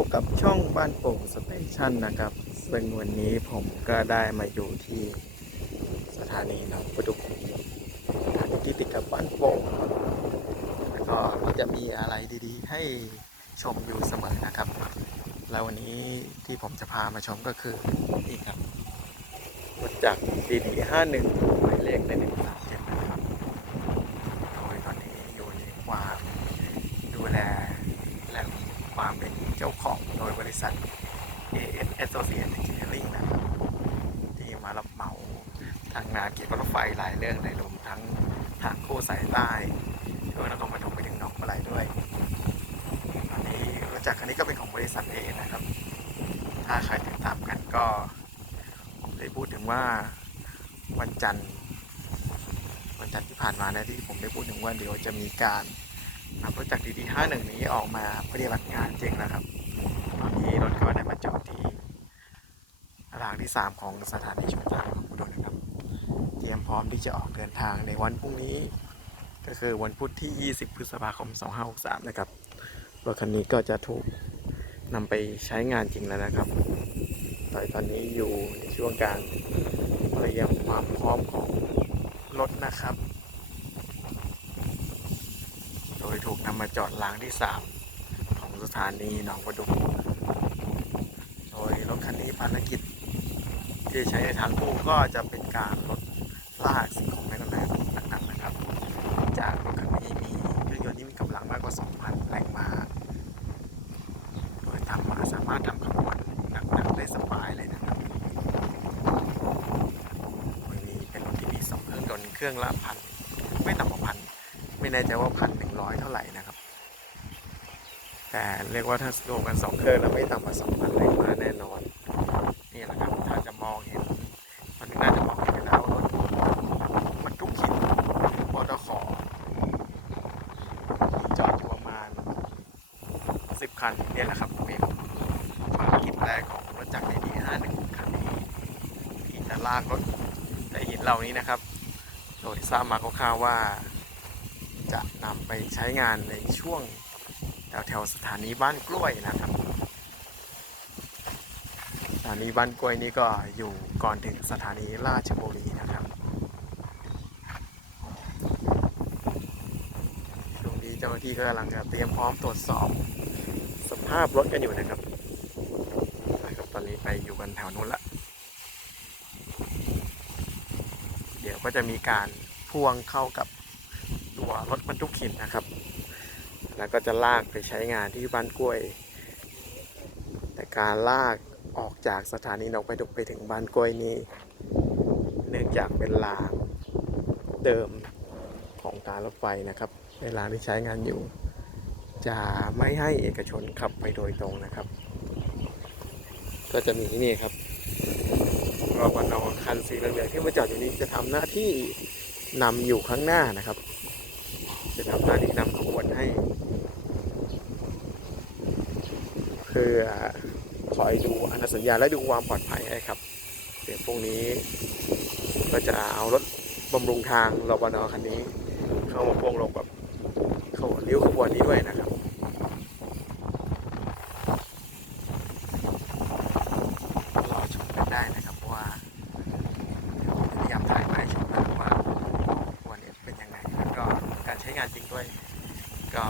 พบกับช่องบ้านโป่งสเตชันนะครับ ซึ่งวันนี้ผมก็ได้มาอยู่ที่สถานีหนองประดุกสถานีที่ติดกับบ้านโป่งแล้วก็จะมีอะไรดีๆ ให้ชมอยู่เสมอนะครับ แล้ววันนี้ที่ผมจะพามาชมก็คือนี่ครับรถจากดีดีห้าหนึ่งหมายเลขหนึ่งสามเจ็ดนะครับ โดยตอนนี้อยู่ในความดูแลและความเป็นเจ้าของโดยบริ ษัท AS Associate Engineering นะครับที่มารับเหมาทางงานเกี่ยวกับรถไฟหลายเรื่องในรวมทั้งทางคู่สายใต้ด้วยแล้วก็มาถมไปถึงหนองปลายด้วยตอนนี้รถจักคันนี้ก็เป็นของบริษัทเองนะครับ ถ้าใครติดตามกันก็ผมได้พูดถึงว่าวันจันทร์วันจันทร์ที่ผ่านมานะที่ผมได้พูดถึงว่าเดี๋ยวจะมีการนำรถจักรดีๆ51 นี้ออกมาปฏิบัติงานจริงแล้วครับ นี้รถก็ได้มาจอดที่รางที่ 3 ของสถานีชุมทางของอุดรนะครับ เตรียมพร้อมที่จะออกเดินทางในวันพรุ่งนี้ ก็คือวันพุธที่ 20 พฤษภาคม 2563 นะครับ รถคันนี้ก็จะถูกนำไปใช้งานจริงแล้วนะครับโดยตอนนี้อยู่ในช่วงการเตรียมความพร้อมของรถนะครับ โดยถูกนำมาจอดรางที่ 3 ของสถานีหนองประดุก ดยรถคันนี้ภารกิจที่ใช้ในทางคู่ก็จะเป็นการลดลากสิ่งของในกระแสหนักๆนะครับ จากรถคันนี้มีเครื่องยนต์ที่มีกำลังมากกว่า 2,000 แรงม้าโดยทำมาสามารถทำขบวนหนักๆได้สบายเลยนะครับวันนี้เป็นรถที่มีสองเครื่องยนต์เครื่องละพันไม่ต่ำกว่าพันไม่แน่ใจว่าพันหนึ่งร้อยเท่าไหร่นะ แต่เรียกว่าถ้ารวมกันสองเครื่องแล้วไม่ต่ำกว่าสองพันแรงม้าแน่นอน นี่แหละครับถ้าจะมองเห็น มันน่าจะมองเห็นไปแล้วรถบรรทุกหินปตขอจอดอยู่ประมาณสิบคันนี่แหละครับเป็นภารกิจแรกของรถจักรในดีห้าหนึ่งคันนี้ที่จะลากรถแต่หินเหล่านี้นะครับ โดยทราบมาคร่าวๆว่าจะนำไปใช้งานในช่วง แถวแถวๆสถานีบ้านกล้วยนะครับ สถานีบ้านกล้วยนี่ก็อยู่ก่อนถึงสถานีราชบุรีนะครับช่วงนี้เจ้าหน้าที่ก็กำลังจะเตรียมพร้อมตรวจสอบสภาพรถกันอยู่นะครับนะครับตอนนี้ไปอยู่กันแถวนู้นละ เดี๋ยวก็จะมีการพ่วงเข้ากับตัวรถบรรทุกหินนะครับ แล้วก็จะลากไปใช้งานที่บ้านกล้วย แต่การลากออกจากสถานีนองไปดุกไปถึงบ้านกล้วยนี้ เนื่องจากเป็นรางเดิมของการรถไฟนะครับในราที่ใช้งานอยู่ จะไม่ให้เอกชนขับไปโดยตรงนะครับ ก็จะมีนี่ครับรอวันอคันสีเหลืองที่มาจอดอยู่นี้จะทำหน้าที่นำอยู่ข้างหน้านะครับ จะทำหน้าที่นำขบวนให้ พื่อคอยดูอนุสัญญาและดูความปลอดภัยให้ครับ เดี๋ยวพวกนี้ก็จะเอารถบำรุงทางรบนอคันนี้ เข้ามาพ่วงลงแบบเข้าเลี้ยวขบวนนี้ด้วยนะครับรอชมกันได้นะครับว่าพยายามถ่ายมาให้ชมนะว่าขบนนี้เป็นยังไงก็การใช้งานจริงด้วยก็